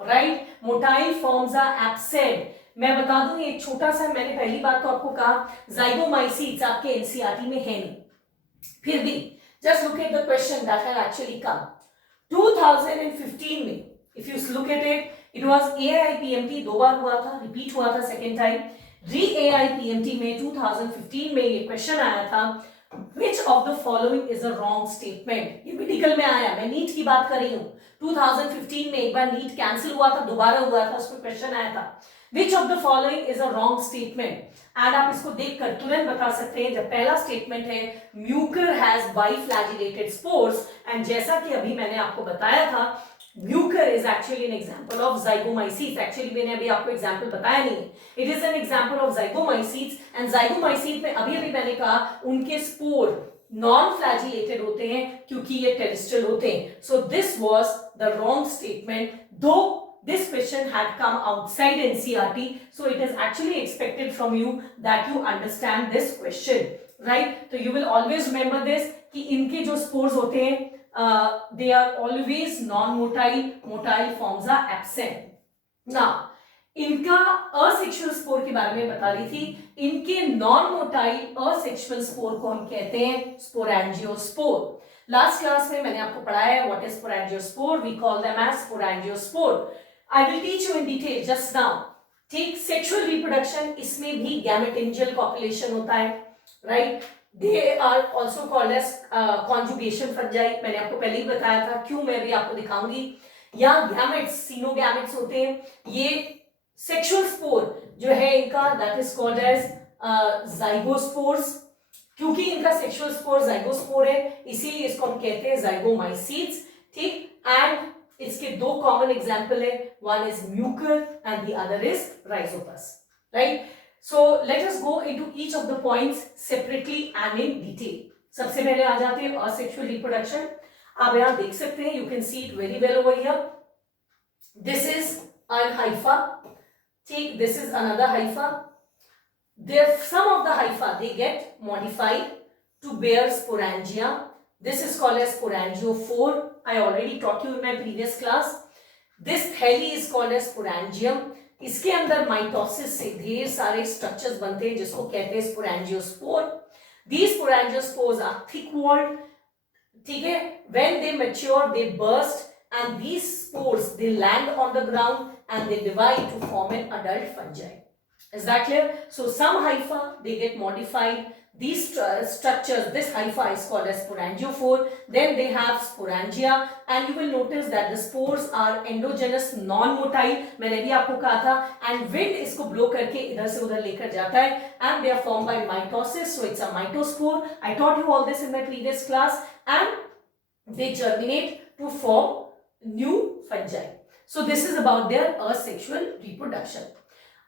right, motile forms are absent. मैं बता दूं एक छोटा सा, मैंने पहली बात तो आपको कहा जाइगोमाइसीट्स आपके एनसीईआरटी में है नहीं, फिर भी just look at the question that had actually come 2015 में। If you look at it, it was AIPMT, 2 बार हुआ था, रिपीट हुआ था सेकेंड टाइम, री एआईपीएमटी में 2015 में ये क्वेश्चन आया था, which of the following is a wrong statement। ये मेडिकल में आया, मैं नीट की बात कर रही हूँ। 2015 में एक बार नीट कैंसिल हुआ था, दोबारा हुआ था, उसमें क्वेश्चन आया था which of the following is a wrong statement। And आप इसको देखकर तुरंत बता सकते हैं। जब पहला स्टेटमेंट है mucor has biflagellated spores, and जैसा कि अभी मैंने आपको बताया था mucor is actually an example of zygomycetes. Actually मैंने अभी आपको एग्जांपल बताया नहीं है, it is an example of zygomycetes. And zygomycete में अभी अभी मैंने कहा उनके स्पोर नॉन फ्लैजिलेटेड होते हैं क्योंकि ये टेरेस्ट्रियल होते हैं। So this was the wrong statement, दो this question had come outside NCERT, so it is actually expected from you that you understand this question, right? So you will always remember this कि इनके जो spores होते हैं they are always non-motile, motile forms are absent. Now इनका asexual spore के बारे में बता रही थी, इनके नॉन मोटाइल असेक्सुअल स्पोर को हम कहते हैं स्पोरेंजियोस्पोर। लास्ट क्लास में मैंने आपको पढ़ाया है what is sporangiospore, we call them as sporangiospore. I will teach you in detail just now। ठीक, सेक्सुअल रिप्रोडक्शन, इसमें भी गैमेटेंजियल कॉपुलेशन होता है, right. They are also called as conjugation fungi, मैंने आपको पहले ही बताया था, क्यों मैं भी आपको दिखाऊंगी। या गैमेट्स, सीनोगैमेट्स होते हैं, ये सेक्सुअल स्पोर जो है इनका that is called as zygospores. क्योंकि इनका सेक्सुअल स्पोर जाइगोस्पोर है इसीलिए इसको हम कहते हैं जाइगोमाइसीट्स, ठीक। एंड इसके दो कॉमन एग्जांपल है, one is Mucor and the other is Rhizopus, right. So let us go into each of the points separately and in detail. सबसे पहले आ जाते हैं असेक्सुअल रिप्रोडक्शन। आप यहां देख सकते हैं, you can see it very well over here, this is an hypha, ठीक, this is another hypha, there some of the hypha they get modified to bear sporangia, this is called as sporangiophore, I already taught you in my previous class। this thelly is called as sporangium, इसके अंदर mitosis से ढेर सारे structures बनते हैं जिसको कहते हैं sporangiospoor। these sporangiospoors are thick walled, ठीक है, when they mature they burst and these spores they land on the ground and they divide to form an adult fungi। Is that clear? So some hypha they get modified, these structures, this hypha is called as sporangiophore, then they have sporangia and you will notice that the spores are endogenous non-motile, मैंने भी आपको कहा था, and wind इसको blow करके इधर से उधर लेकर जाता है and they are formed by mitosis, so it's a mytospore। I taught you all this in my previous class and they germinate to form new fungi। So this is about their asexual reproduction।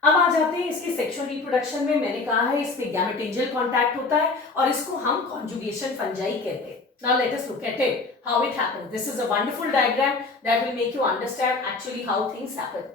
अब आ जाते हैं इसकी sexual reproduction में। मैंने कहा है इस पे गैमेटेंजियल कांटेक्ट होता है और इसको हम कॉन्जुगेशन फंजाई कहते हैं। Now let us look at it, how it happens। This is a wonderful diagram that will make you understand actually how things happen।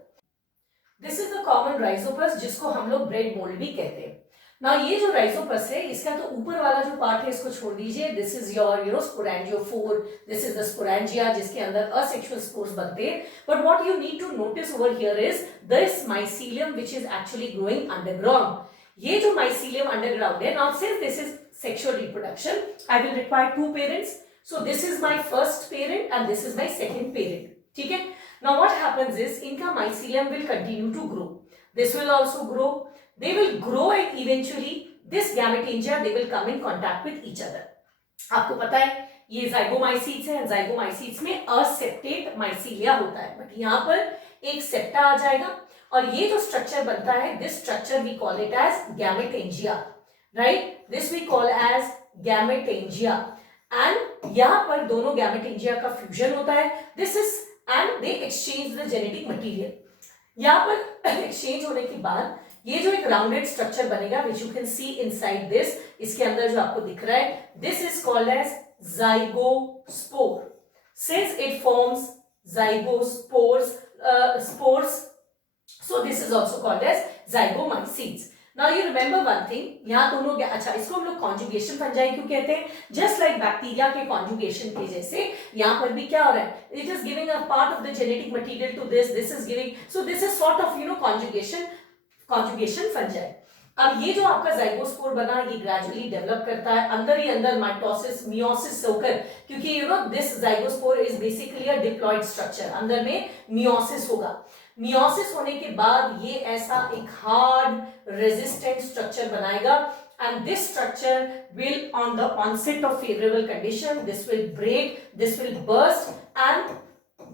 This is the common rhizopus जिसको हम लोग ब्रेड मोल्ड भी कहते हैं। ना ये जो राइजोपस है इसका तो ऊपर वाला जो पार्ट है इसको छोड़ दीजिए, this is your sporangiophore, this is the sporangia जिसके अंदर असेक्सुअल स्पोर्स बनते हैं। But what you need to notice over here is this mycelium which is actually growing underground. ये जो माइसीलियम अंडरग्राउंड है, now since this is sexual reproduction I will require two parents, so this is my first parent and this is my second parent, ठीक है। Now what happens is इनका mycelium will continue to grow, this will also grow, they will grow and eventually this gametangia they will come in contact with each other। आपको पता है ये जाइगोमाइसीट्स है, जाइगोमाइसीट्स में असेप्टेट mycelia होता है, बट यहाँ पर एक सेप्टा आ जाएगा और ये जो स्ट्रक्चर बनता है this structure we call it as gametangia, right, this we call as gametangia and यहाँ पर दोनों गैमेटेंजिया का फ्यूजन होता है, this is and they exchange the genetic material. यहाँ पर एक्सचेंज होने के बाद ये जो एक राउंडेड स्ट्रक्चर बनेगा which you can see inside this, इसके अंदर जो आपको दिख रहा है this is called as zygospore. since it forms zygospores, spores. So this is also called as zygomycetes. Now you remember one thing, यहाँ दोनों अच्छा इसको हम लोग कॉन्जुगेशन फंजाई क्यों कहते हैं? जस्ट लाइक बैक्टीरिया के कॉन्जुगेशन के जैसे यहाँ पर भी क्या हो रहा है? It is giving a part of the genetic material to this is giving, so this is sort of conjugation fungi. अब ये जो आपका जाइगोस्पोर बना ये ग्रेजुअली डेवलप करता है अंदर ही अंदर माइटोसिस मियोसिस होकर, क्योंकि this zygospore is basically a diploid structure, अंदर में मियोसिस होगा. मियोसिस होने के बाद ये ऐसा एक हार्ड रेजिस्टेंट स्ट्रक्चर बनाएगा, and this structure will on the onset of favorable condition this will break, this will burst, and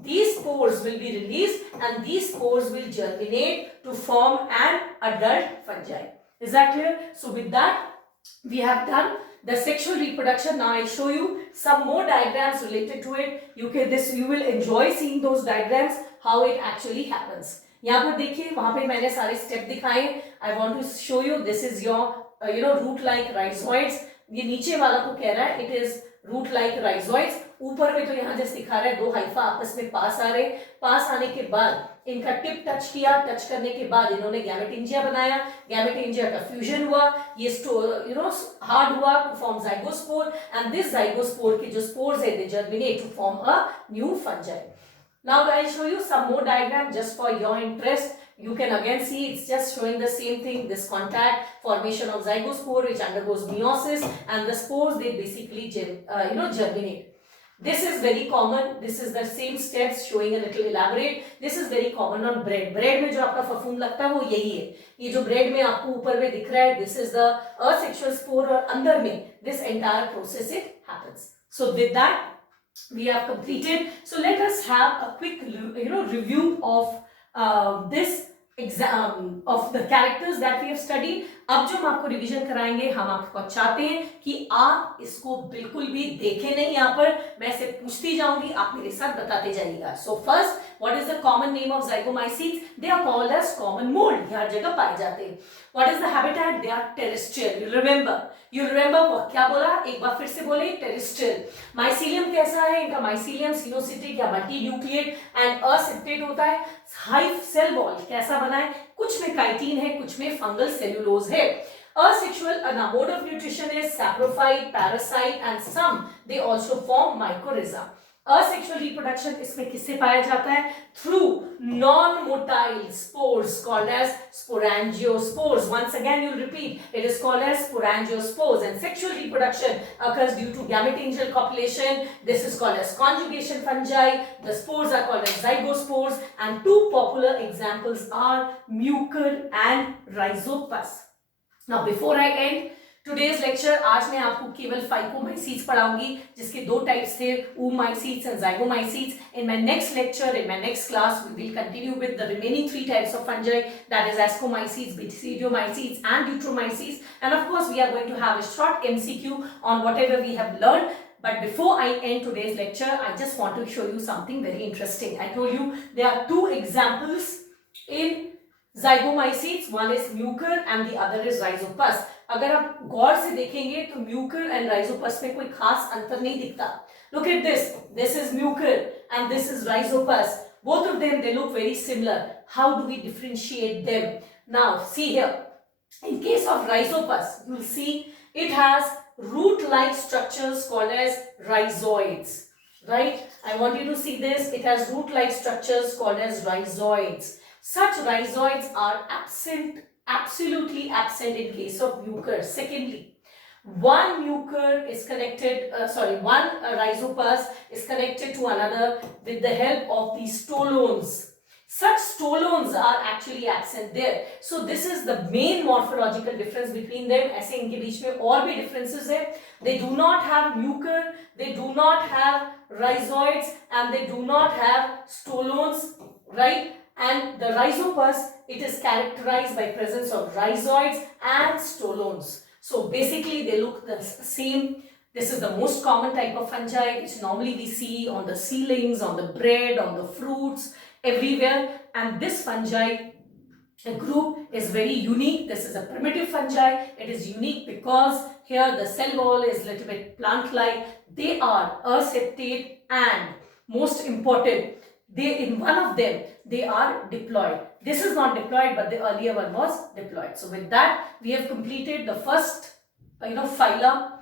these spores will be released and these spores will germinate to form an adult fungi. Is that clear? So with that we have done the sexual reproduction. Now I'll show you some more diagrams related to it. You will enjoy seeing those diagrams, how it actually happens. यहाँ पर देखिए, वहां पे मैंने सारे step दिखाए. I want to show you this is your root like rhizoids. ये नीचे वाला को कह रहा है it is root like rhizoids. ऊपर में तो यहाँ जैसे दिखा रहा है दो हाइफा आपस में पास आ रहे, पास आने के बाद इनका टिप टच किया, टच करने के बाद इन्होंने गैमेटेंजिया बनाया, गैमेटेंजिया का फ्यूजन हुआ, ये हार्ड हुआ to form zygospore, and this zygospore के जो स्पोर्स है they germinate to form a new fungi. Now I will show you some more diagram just for your interest. You can again see it's just showing the same thing, this contact formation of zygospore which undergoes meiosis, and the spores they basically germinate. This is very common. This is the same steps showing a little elaborate. This is very common on bread. Bread में जो आपका फफूंद लगता है वो यही है. ये जो bread में आपको ऊपर में दिख रहा है this is the asexual spore, और अंदर में this entire process it happens. So with that we have completed. So let us have a quick review of this exam of the characters that we have studied. अब जो हम आपको revision कराएंगे, हम आपको चाहते हैं कि आप इसको बिल्कुल भी देखें नहीं. यहाँ पर मैं से पूछती जाऊंगी, आप मेरे साथ बताते जाइएगा. So first, what is the common name of zygomycetes? They are called as common mould. हर जगह पाए जाते हैं. What is the habitat? They are terrestrial. You remember क्या बोला? एक बार फिर से बोले, टेरेस्ट्रियल. माइसीलियम कैसा है? इनका माइसीलियम सिनोसिटिक या मल्टीन्यूक्लिएट एंड असिप्टेट होता है. हाइफ सेल वॉल कैसा बना है? कुछ में काइटिन है, कुछ में फंगल सेल्यूलोज है. Asexual, a mode of nutrition is saprophyte, parasite, and some they also form mycorrhiza. Asexual reproduction इसमें किससे पाया जाता है? Through non-motile spores called as sporangiospores. Once again, you'll repeat. It is called as sporangiospores. And sexual reproduction occurs due to gametangial copulation. This is called as conjugation fungi. The spores are called as zygospores. And two popular examples are mucor and rhizopus. Now before I end today's lecture, आज मैं आपको केवल phycomycetes पढ़ाऊंगी, जिसके दो types थे, oomacytes and zygomycetes. In my next lecture, in my next class, we will continue with the remaining three types of fungi, that is ascomycetes, basidiomycetes and deuteromycetes. And of course, we are going to have a short MCQ on whatever we have learned. But before I end today's lecture, I just want to show you something very interesting. I told you there are two examples in zygomycetes. One is mucor and the other is rhizopus. अगर आप गौर से देखेंगे तो Mucor and Rhizopus में कोई खास अंतर नहीं दिखता. Look at this. This is mucor and this is rhizopus. Both of them, they look very similar. How do we differentiate them? Now see here. In case of rhizopus, you will see it has root-like structures called as rhizoids. Right? I want you to see this. It has root-like structures called as rhizoids. Such rhizoids are absolutely absent in case of mucor. Secondly, one rhizopus is connected to another with the help of these stolones. Such stolones are actually absent there. So this is the main morphological difference between them. ऐसे इनके बीच में और भी differences है. They do not have mucor, they do not have rhizoids, and they do not have stolones, right? And the rhizopus, it is characterized by presence of rhizoids and stolones. So basically they look the same. This is the most common type of fungi which normally we see on the ceilings, on the bread, on the fruits, everywhere. And this fungi group is very unique. This is a primitive fungi. It is unique because here the cell wall is a little bit plant-like. They are aseptate and most important. In one of them, they are diploid. This is not diploid, but the earlier one was diploid. So with that, we have completed the first, phyla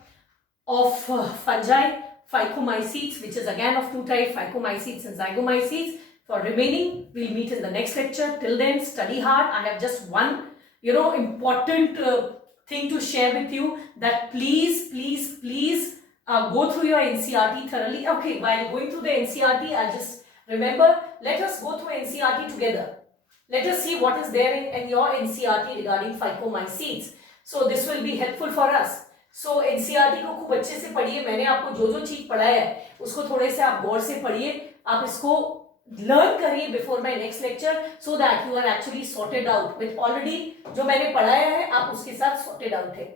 of fungi, phycomycetes, which is again of two types, phycomycetes and zygomycetes. For remaining, we'll meet in the next lecture. Till then, study hard. I have just one, important thing to share with you, that please go through your NCERT thoroughly. Okay, while going through the NCERT, I'll just remember, let us go through NCERT together. Let us see what is there in your NCERT regarding phycomycetes. So this will be helpful for us. So NCERT को खूब अच्छे से पढ़िए. मैंने आपको जो चीज पढ़ाया है उसको थोड़े से आप गौर से पढ़िए. आप इसको लर्न करिए before my next lecture, so that you are actually sorted out with already जो मैंने पढ़ाया है, आप उसके साथ सॉर्टेड आउट है.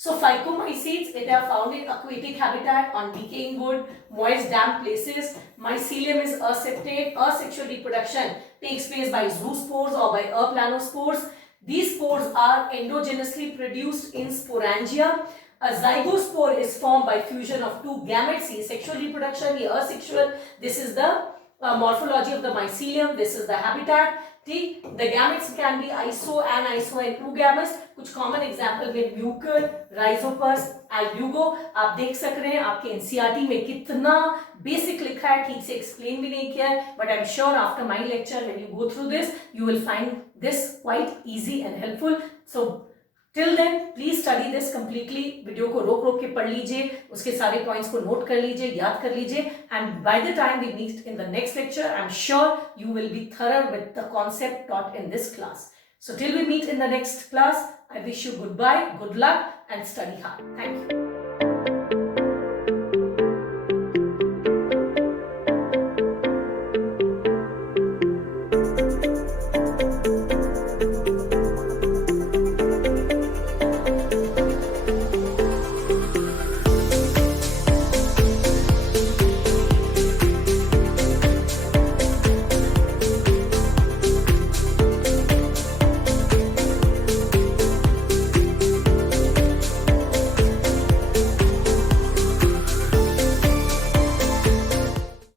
So phycomycetes, they are found in aquatic habitat, on decaying wood, moist damp places. Mycelium is aseptate. Asexual reproduction takes place by zoospores or by aplanospores. These spores are endogenously produced in sporangia. A zygospore is formed by fusion of two gametes. See, sexual reproduction, asexual. This is the morphology of the mycelium. This is the habitat. ठीक, the gametes can be iso, aniso and plugamous. कुछ common example में Mucor, rhizopus, albugo. आप देख सक रहे हैं आपके NCERT में कितना basic लिखा है, ठीक से explain भी नहीं किया है. But I'm sure after my lecture, when you go through this, you will find this quite easy and helpful. So till then, please study this completely. Video को रोक के पढ़ लीजिए, उसके सारे पॉइंट्स को नोट कर लीजिए, याद कर लीजिए. And by the time we meet in the next lecture, I'm sure you will be thorough with the concept taught in this class. So till we meet in the next class, I wish you goodbye, good luck, and study hard. Thank you.